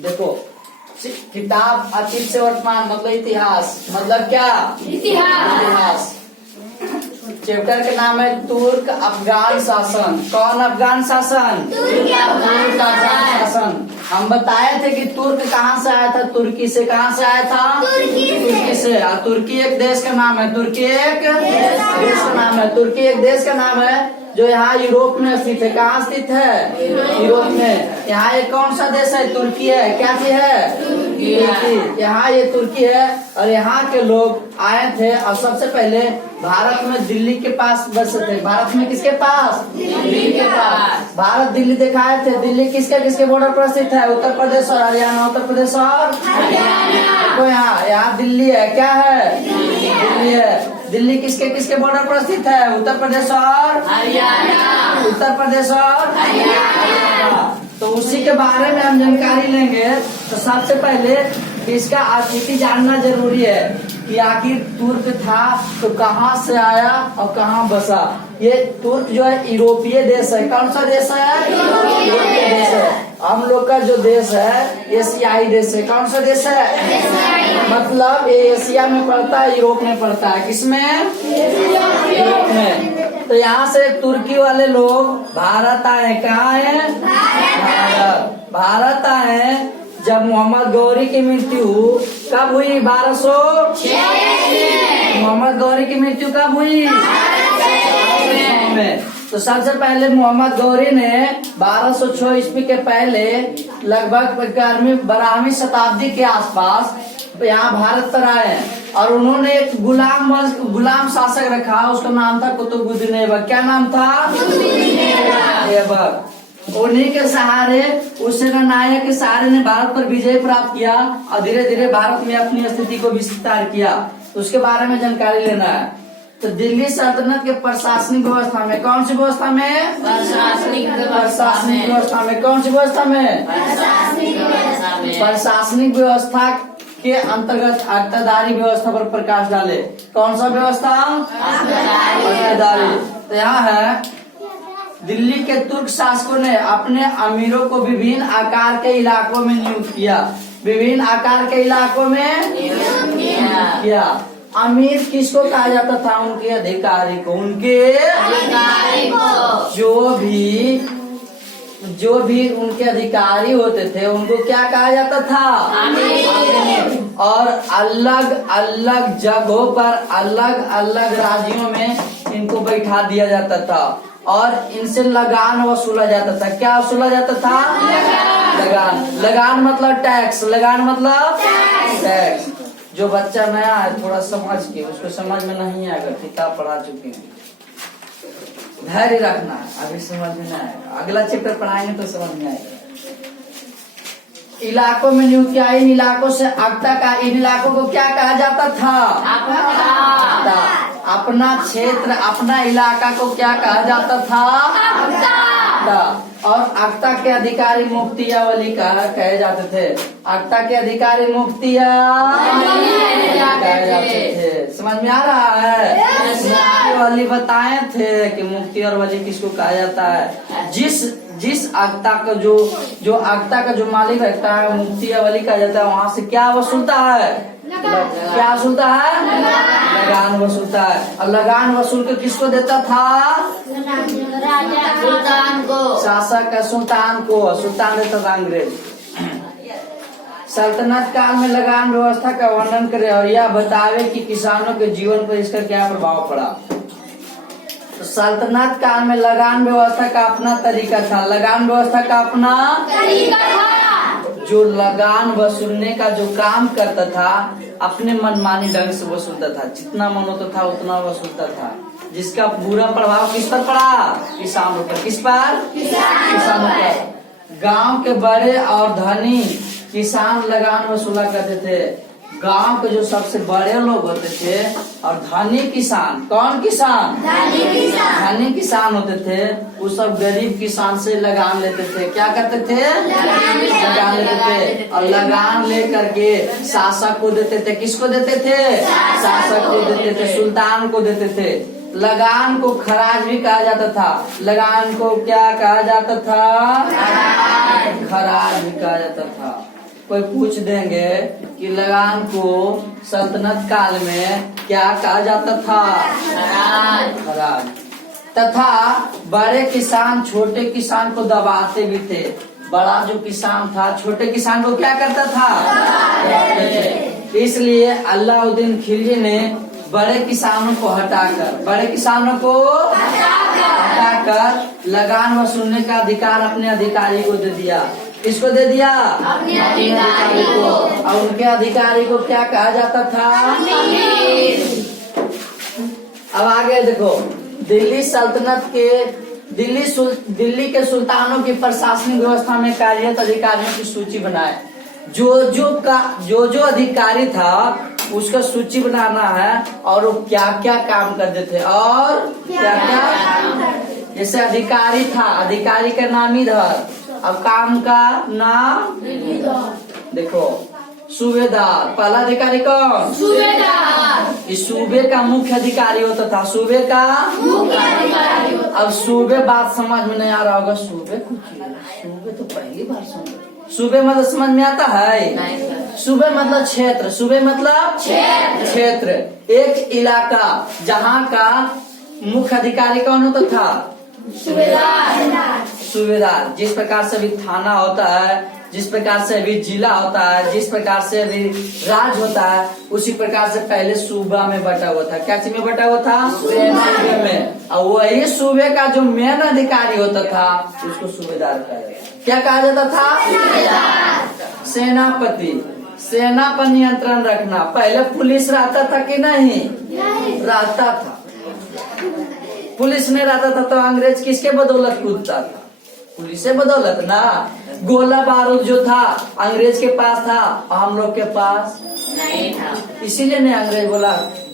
देखो, किताब अतीत से वर्तमान मतलब इतिहास, मतलब क्या? इतिहास। चैप्टर के नाम है तुर्क अफगान शासन। कौन अफगान शासन? तुर्क अफगान शासन। हम बताए थे कि तुर्क कहाँ से आया था? तुर्की से। कहाँ से आया था? तुर्की से। और तुर्की एक देश का नाम है। तुर्की एक देश का नाम है। तुर्की एक देश का नाम है जो यहाँ यूरोप में स्थित है। कहाँ स्थित है? यूरोप में। यहाँ एक कौन सा देश है? तुर्की है। क्या चीज है? तुर्की। यहाँ ये तुर्की है और यहाँ के लोग आए थे और सबसे पहले भारत में दिल्ली के पास बसे थे। भारत में किसके पास? दिल्ली के पास। भारत दिल्ली दिखाए थे। दिल्ली किसके बॉर्डर पर स्थित है? उत्तर प्रदेश और हरियाणा। उत्तर प्रदेश और हरियाणा। तो यहाँ दिल्ली है। क्या है? दिल्ली है। दिल्ली किसके बॉर्डर पर स्थित है? उत्तर प्रदेश और हरियाणा। उत्तर प्रदेश और हरियाणा। तो उसी के बारे में हम जानकारी लेंगे। तो सबसे पहले इसका स्थिति जानना जरूरी है कि आखिर तुर्क था तो कहाँ से आया और कहाँ बसा। ये तुर्क जो है यूरोपीय देश है। कौन सा देश है? यूरोपीय देश है। हम लोग का जो देश है एशियाई देश है। कौन सा देश है? मतलब ये एशिया में पड़ता है, यूरोप में पड़ता है। किसमें? यूरोप में। तो यहाँ से तुर्की वाले लोग भारत आए। कहाँ है? भारत आए जब मोहम्मद गौरी की मृत्यु कब हुई? 1206 मोहम्मद गौरी की मृत्यु कब हुई? 1206 में। तो सबसे पहले मोहम्मद गौरी ने 1206 ईस्वी के पहले लगभग 12वीं शताब्दी के आसपास यहाँ भारत पर आए और उन्होंने एक गुलाम शासक रखा। उसका नाम था कुतुबुद्दीन ऐबक। क्या नाम था? ऐबक। उन्हीं के सहारे, उस सेनानायक के सहारे ने भारत पर विजय प्राप्त किया और धीरे धीरे भारत में अपनी स्थिति को विस्तार किया। तो उसके बारे में जानकारी लेना है। तो दिल्ली सल्तनत के प्रशासनिक व्यवस्था में कौन सी व्यवस्था में? प्रशासनिक व्यवस्था में। कौन सी व्यवस्था में? प्रशासनिक व्यवस्था के अंतर्गत अक्तादारी व्यवस्था पर प्रकाश डाले। कौन सा व्यवस्था? अक्तादारी। तो यहाँ है दिल्ली के तुर्क शासकों ने अपने अमीरों को विभिन्न आकार के इलाकों में नियुक्त किया। विभिन्न आकार के इलाकों में नियुक्त किया। अमीर किसको कहा जाता था? उनके अधिकारी को। उनके अधिकारी को। जो भी उनके अधिकारी होते थे उनको क्या कहा जाता था? अमीर। और अलग अलग जगहों पर अलग अलग राज्यों में इनको बैठा दिया जाता था और इनसे लगान वसूला जाता था। क्या वसूला जाता था? लगान। लगान मतलब टैक्स। लगान मतलब टैक्स। जो बच्चा नया है थोड़ा समझ के, उसको समझ में नहीं आएगा, किताब पढ़ा चुके हैं, धैर्य रखना, अभी समझ में नहीं आएगा, अगला चैप्टर पढ़ाएंगे तो समझ में आएगा। इलाकों में नियुक्त किया। इन इलाकों से अक्ता का, इन इलाकों को क्या कहा जाता था? अपना क्षेत्र, अपना इलाका को क्या कहा जाता था? और अक्ता के अधिकारी मुफ्तियावली कहे जाते थे। अक्ता के अधिकारी मुफ्तियावली कहे जाते थे। समझ में आ रहा है? मुफ्तियावली बताए थे कि मुफ्ती और वली किसको कहा जाता है। जिस अक्ता का जो अक्ता का जो मालिक रहता है मुफ्तियावली कहा जाता है। वहाँ से क्या वसूलता है? क्या वसूलता है? लगान वसूलता है। और लगान वसूल के किसको देता था? सुल्तान को। शासक का सुल्तान को। सुल्तान देता था अंग्रेज। सल्तनत काल में लगान व्यवस्था का वर्णन करे और यह बतावे कि किसानों के जीवन पर इसका क्या प्रभाव पड़ा। तो सल्तनत काल में लगान व्यवस्था का अपना तरीका था। लगान व्यवस्था का अपना तरीका था। जो लगान वसूलने का जो काम करता था अपने मनमानी ढंग से वसूलता था। जितना मन होता था उतना वसूलता था। जिसका बुरा प्रभाव किस पर पड़ा? किसानों पर। किस पर? किसानों पर। गांव के बड़े और धनी किसान लगान वसूला करते थे। गांव के जो सबसे बड़े लोग होते थे और धनी किसान, कौन किसान? धनी किसान होते थे, वो सब गरीब किसान से लगान लेते थे। क्या करते थे? लगान लेते थे। और लगान लेकर के शासक को देते थे। किसको देते थे? शासक को देते थे, सुल्तान को देते थे। लगान को खराज भी कहा जाता था। लगान को क्या कहा जाता था? खराज भी कहा जाता था। कोई पूछ देंगे कि लगान को सल्तनत काल में क्या कहा जाता था? खराज। तथा बड़े किसान छोटे किसान को दबाते भी थे। बड़ा जो किसान था छोटे किसान को क्या करता था? दबाते थे। इसलिए अलाउद्दीन खिलजी ने बड़े किसानों को हटाकर लगान वसूलने का अधिकार अपने अधिकारी को दे दिया। किसको दे दिया? अपने अधिकारी को। और उनके अधिकारी को क्या कहा जाता था? अब आगे देखो, दिल्ली सल्तनत के दिल्ली के सुल्तानों की प्रशासनिक व्यवस्था में कार्यरत अधिकारियों की सूची बनाए। जो अधिकारी था उसका सूची बनाना है और वो क्या क्या काम करते थे और क्या क्या। जैसे अधिकारी था, अधिकारी का नाम इधर, अब काम का नाम देखो सूबेदार। पहला अधिकारी कौन? सूबेदार। इस सूबे का मुख्य अधिकारी होता था। सूबे का मुख्य अधिकारी। अब सूबे बात समझ में नहीं आ रहा होगा। सूबे तो पहली बार सुन। सूबे मतलब समझ में आता है? सूबे मतलब क्षेत्र। सूबे मतलब क्षेत्र। एक इलाका जहाँ का मुख्य अधिकारी कौन होता था? सूबेदार। जिस प्रकार से अभी थाना होता है, जिस प्रकार से अभी जिला होता है, जिस प्रकार से अभी राज्य होता है, उसी प्रकार से पहले सूबा में बटा हुआ था। क्या चीज में बटा हुआ था? सूबे में। और वही सूबे का जो मेन अधिकारी होता था उसको सूबेदार क्या कहा जाता था? सेनापति। सेना पर नियंत्रण रखना। पहले पुलिस रहता था कि नहीं? रहता था। पुलिस नहीं रहता था तो अंग्रेज किसके बदौलत कूदता था? पुलिस से बदौलत ना। गोला बारूद जो था अंग्रेज के पास था और हम लोग के पास नहीं था। इसीलिए नहीं अंग्रेज बोला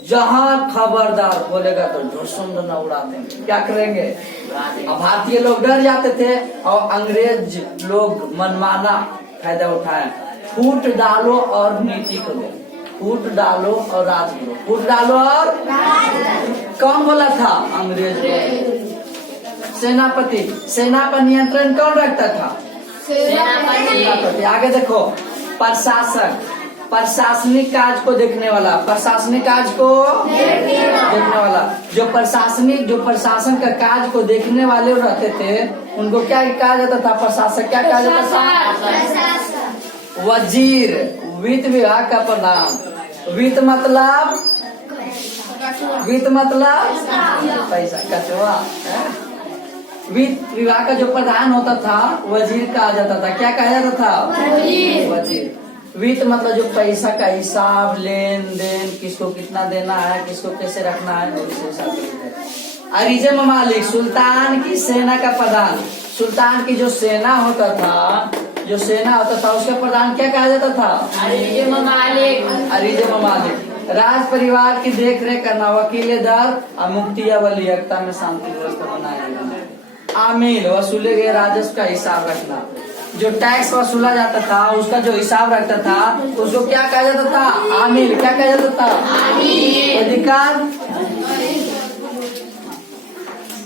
जहाँ खबरदार बोलेगा तो ढोसुंड न उड़ा देंगे। क्या करेंगे? अब भारतीय लोग डर जाते थे और अंग्रेज लोग मनमाना फायदा उठाए। फूट डालो और नीति करो, फूट डालो और राज करो। फूट डालो और कौन बोला था? अंग्रेज। सेनापति। सेना पर नियंत्रण कौन रखता था? सेनापति। आगे देखो, प्रशासक। प्रशासनिक कार्य को देखने वाला। प्रशासनिक कार्य को देखने वाला। जो प्रशासन का कार्य को देखने वाले रहते थे उनको क्या कहा जाता था? प्रशासक। क्या कहा जाता था? वजीर। वित्त विभाग का प्रधान। वित्त मतलब पैसा, कचवा। वित्त विभाग का जो प्रधान होता था वजीर कहा जाता था। क्या कहा जाता था? वजीर। वित्त मतलब जो पैसा का हिसाब, लेन देन, किसको कितना देना है, किसको कैसे रखना है, अरीजे ममालिक। सुल्तान की सेना का प्रधान। सुल्तान की जो सेना होता था उसका प्रधान क्या कहा जाता था? अरीजे ममालिक। राज परिवार की देख रेख करना। वकील दर और मुक्तिया व लियक्ता में शांति व्यवस्था बनाया जाना। आमिल। वसूले गए राजस्व का हिसाब रखना। जो टैक्स वसूला जाता था उसका जो हिसाब रखता था उसको क्या कहा जाता था? आमिल। क्या कहा जाता था? अधिकार